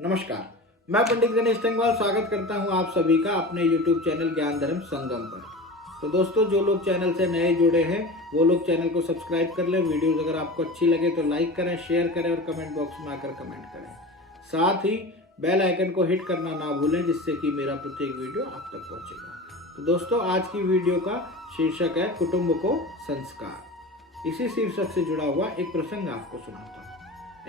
नमस्कार, मैं पंडित गणेश टेंगवाल स्वागत करता हूं आप सभी का अपने YouTube चैनल ज्ञान धर्म संगम पर। तो दोस्तों, जो लोग चैनल से नए जुड़े हैं वो लोग चैनल को सब्सक्राइब कर लें। वीडियोज़ अगर आपको अच्छी लगे तो लाइक करें, शेयर करें और कमेंट बॉक्स में आकर कमेंट करें। साथ ही बेल आइकन को हिट करना ना भूलें, जिससे कि मेरा प्रत्येक वीडियो आप तक पहुँचेगा। तो दोस्तों, आज की वीडियो का शीर्षक है कुटुंब को संस्कार। इसी शीर्षक से जुड़ा हुआ एक प्रसंग आपको सुनाता हूँ।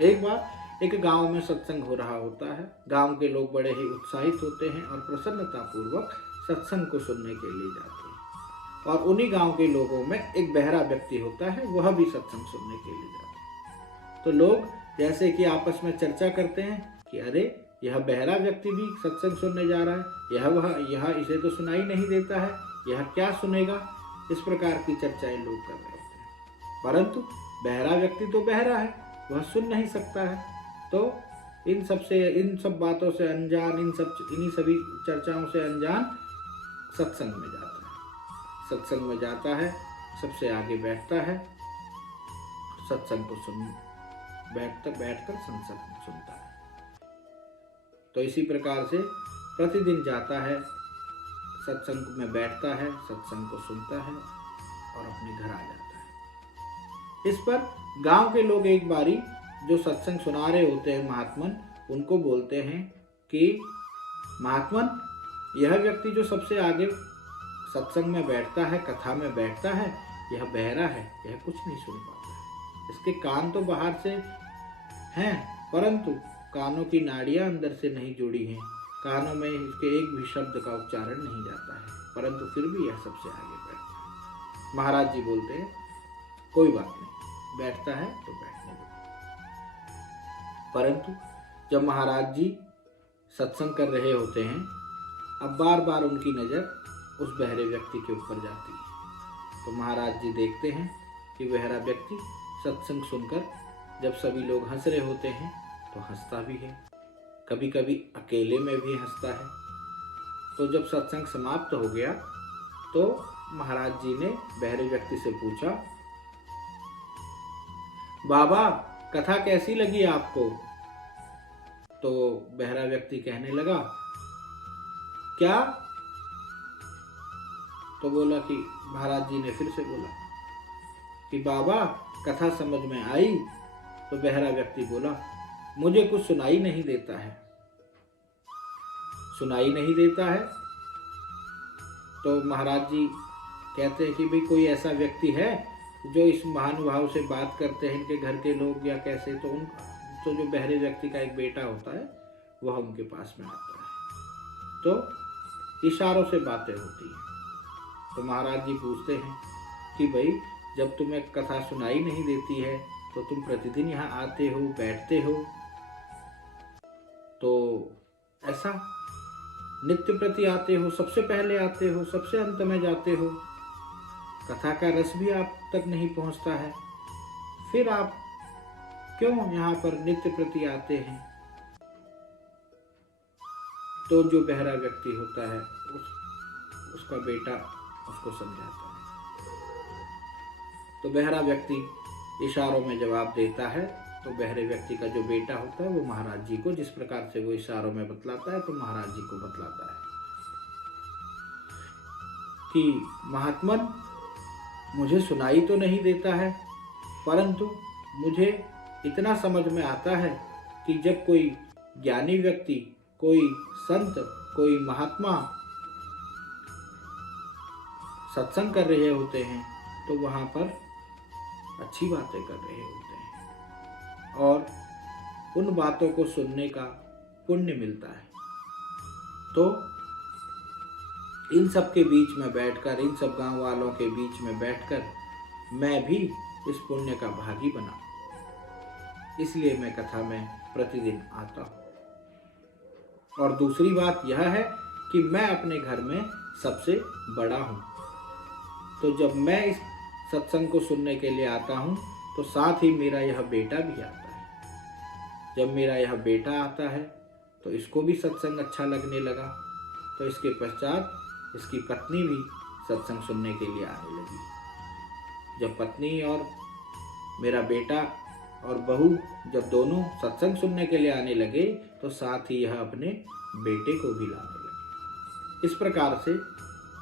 एक बार एक गांव में सत्संग हो रहा होता है। गांव के लोग बड़े ही उत्साहित होते हैं और प्रसन्नता पूर्वक सत्संग को सुनने के लिए जाते हैं। और उन्हीं गांव के लोगों में एक बहरा व्यक्ति होता है, वह भी सत्संग सुनने के लिए जाता है। तो लोग जैसे कि आपस में चर्चा करते हैं कि अरे, यह बहरा व्यक्ति भी सत्संग सुनने जा रहा है, यह इसे तो सुनाई नहीं देता है, यह क्या सुनेगा। इस प्रकार की चर्चाएं लोग कर रहे होते हैं। परंतु बहरा व्यक्ति तो बहरा है, वह सुन नहीं सकता है। तो इन सब बातों से अनजान, इन्हीं सभी चर्चाओं से अनजान सत्संग में जाता है। सत्संग में जाता है, सबसे आगे बैठता है, सत्संग को बैठकर सत्संग सुनता है। तो इसी प्रकार से प्रतिदिन जाता है, सत्संग में बैठता है, सत्संग को सुनता है और अपने घर आ जाता है। इस पर गांव के लोग एक बारी जो सत्संग सुना रहे होते हैं महात्मन, उनको बोलते हैं कि महात्मन, यह व्यक्ति जो सबसे आगे सत्संग में बैठता है, कथा में बैठता है, यह बहरा है, यह कुछ नहीं सुन पाता है। इसके कान तो बाहर से हैं, परंतु कानों की नाड़ियां अंदर से नहीं जुड़ी हैं। कानों में इसके एक भी शब्द का उच्चारण नहीं जाता है, परंतु फिर भी यह सबसे आगे बैठता है। महाराज जी बोलते हैं, कोई बात नहीं, बैठता है तो बैठने दो। परंतु जब महाराज जी सत्संग कर रहे होते हैं, अब बार बार उनकी नज़र उस बहरे व्यक्ति के ऊपर जाती है। तो महाराज जी देखते हैं कि बहरा व्यक्ति सत्संग सुनकर जब सभी लोग हंस रहे होते हैं तो हंसता भी है, कभी कभी अकेले में भी हंसता है। तो जब सत्संग समाप्त हो गया तो महाराज जी ने बहरे व्यक्ति से पूछा, बाबा, कथा कैसी लगी आपको? तो बहरा व्यक्ति कहने लगा, क्या? तो बोला कि महाराज जी ने फिर से बोला कि बाबा, कथा समझ में आई? तो बहरा व्यक्ति बोला, मुझे कुछ सुनाई नहीं देता है। सुनाई नहीं देता है? तो महाराज जी कहते हैं कि भाई, कोई ऐसा व्यक्ति है जो इस महानुभाव से बात करते हैं, इनके घर के लोग या कैसे? तो जो बहरे व्यक्ति का एक बेटा होता है वह उनके पास में आता है, तो इशारों से बातें होती हैं। तो महाराज जी पूछते हैं कि भाई, जब तुम्हें कथा सुनाई नहीं देती है तो तुम प्रतिदिन यहाँ आते हो, बैठते हो, तो ऐसा नित्य प्रति आते हो, सबसे पहले आते हो, सबसे अंत में जाते हो, कथा का रस भी आप तक नहीं पहुँचता है, फिर आप क्यों यहाँ पर नित्य प्रति आते हैं? तो जो बहरा व्यक्ति होता है उसका बेटा उसको समझाता है। तो बहरा व्यक्ति इशारों में जवाब देता है। तो बहरे व्यक्ति का जो बेटा होता है वो महाराज जी को जिस प्रकार से वो इशारों में बतलाता है, तो महाराज जी को बतलाता है कि महात्मन, मुझे सुनाई तो नहीं देता है, परंतु मुझे इतना समझ में आता है कि जब कोई ज्ञानी व्यक्ति, कोई संत, कोई महात्मा सत्संग कर रहे होते हैं तो वहाँ पर अच्छी बातें कर रहे होते हैं और उन बातों को सुनने का पुण्य मिलता है। तो इन सब के बीच में बैठकर, इन सब गांव वालों के बीच में बैठकर मैं भी इस पुण्य का भागी बना, इसलिए मैं कथा में प्रतिदिन आता हूँ। और दूसरी बात यह है कि मैं अपने घर में सबसे बड़ा हूँ, तो जब मैं इस सत्संग को सुनने के लिए आता हूँ तो साथ ही मेरा यह बेटा भी आता है। जब मेरा यह बेटा आता है तो इसको भी सत्संग अच्छा लगने लगा, तो इसके पश्चात इसकी पत्नी भी सत्संग सुनने के लिए आने लगी। जब पत्नी और मेरा बेटा और बहू जब दोनों सत्संग सुनने के लिए आने लगे तो साथ ही यह अपने बेटे को भी लाने लगे। इस प्रकार से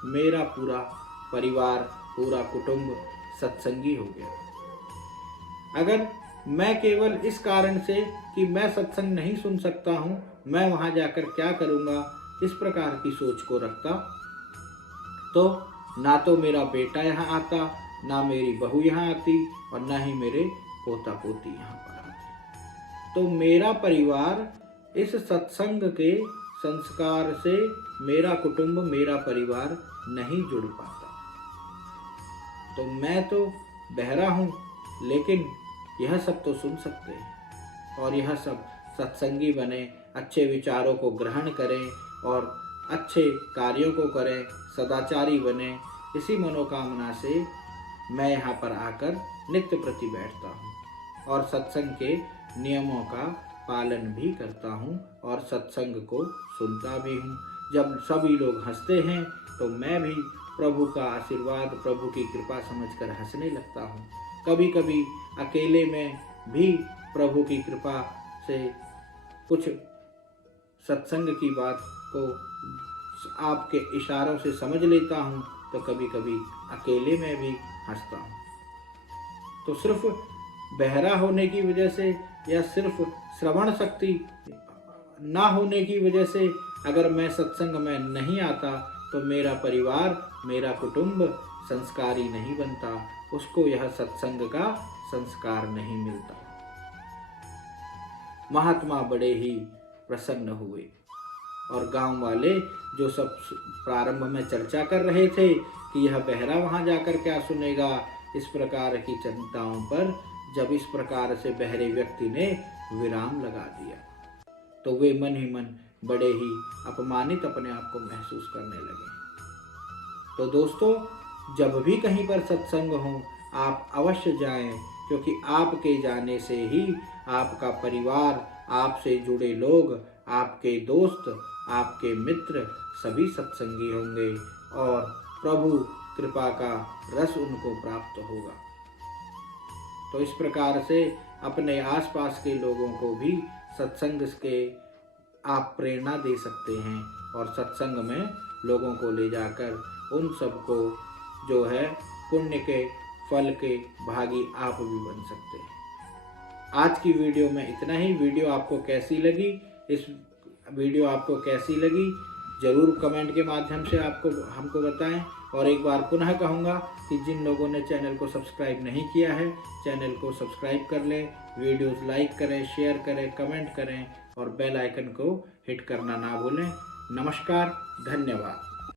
मेरा पूरा परिवार, पूरा कुटुंब सत्संगी हो गया। अगर मैं केवल इस कारण से कि मैं सत्संग नहीं सुन सकता हूँ, मैं वहाँ जाकर क्या करूँगा, इस प्रकार की सोच को रखता तो ना तो मेरा बेटा यहाँ आता, ना मेरी बहू यहाँ आती और ना ही मेरे पोता पोती यहाँ पर आते। तो मेरा परिवार इस सत्संग के संस्कार से, मेरा कुटुंब, मेरा परिवार नहीं जुड़ पाता। तो मैं तो बहरा हूँ, लेकिन यह सब तो सुन सकते हैं और यह सब सत्संगी बने, अच्छे विचारों को ग्रहण करें और अच्छे कार्यों को करें, सदाचारी बने। इसी मनोकामना से मैं यहाँ पर आकर नित्य प्रति बैठता हूँ और सत्संग के नियमों का पालन भी करता हूँ और सत्संग को सुनता भी हूँ। जब सभी लोग हंसते हैं तो मैं भी प्रभु का आशीर्वाद, प्रभु की कृपा समझकर हंसने लगता हूँ। कभी कभी अकेले में भी प्रभु की कृपा से कुछ सत्संग की बात को आपके इशारों से समझ लेता हूँ, तो कभी कभी अकेले में भी हंसता हूँ। तो सिर्फ बहरा होने की वजह से या सिर्फ श्रवण शक्ति ना होने की वजह से अगर मैं सत्संग में नहीं आता तो मेरा परिवार, मेरा कुटुंब संस्कारी नहीं बनता, उसको यह सत्संग का संस्कार नहीं मिलता। महात्मा बड़े ही प्रसन्न हुए और गांव वाले जो सब प्रारंभ में चर्चा कर रहे थे कि यह बहरा वहां जाकर क्या सुनेगा, इस प्रकार की चिंताओं पर जब इस प्रकार से बहरे व्यक्ति ने विराम लगा दिया तो वे मन ही मन बड़े ही अपमानित अपने आप को महसूस करने लगे। तो दोस्तों, जब भी कहीं पर सत्संग हो आप अवश्य जाएं, क्योंकि आपके जाने से ही आपका परिवार, आपसे जुड़े लोग, आपके दोस्त, आपके मित्र सभी सत्संगी होंगे और प्रभु कृपा का रस उनको प्राप्त होगा। तो इस प्रकार से अपने आसपास के लोगों को भी सत्संग के आप प्रेरणा दे सकते हैं और सत्संग में लोगों को ले जाकर उन सबको जो है पुण्य के फल के भागी आप भी बन सकते हैं। आज की वीडियो में इतना ही। वीडियो आपको कैसी लगी, इस वीडियो आपको कैसी लगी ज़रूर कमेंट के माध्यम से हमको बताएं। और एक बार पुनः कहूँगा कि जिन लोगों ने चैनल को सब्सक्राइब नहीं किया है, चैनल को सब्सक्राइब कर लें, वीडियोस लाइक करें, शेयर करें, कमेंट करें और बेल आइकन को हिट करना ना भूलें। नमस्कार, धन्यवाद।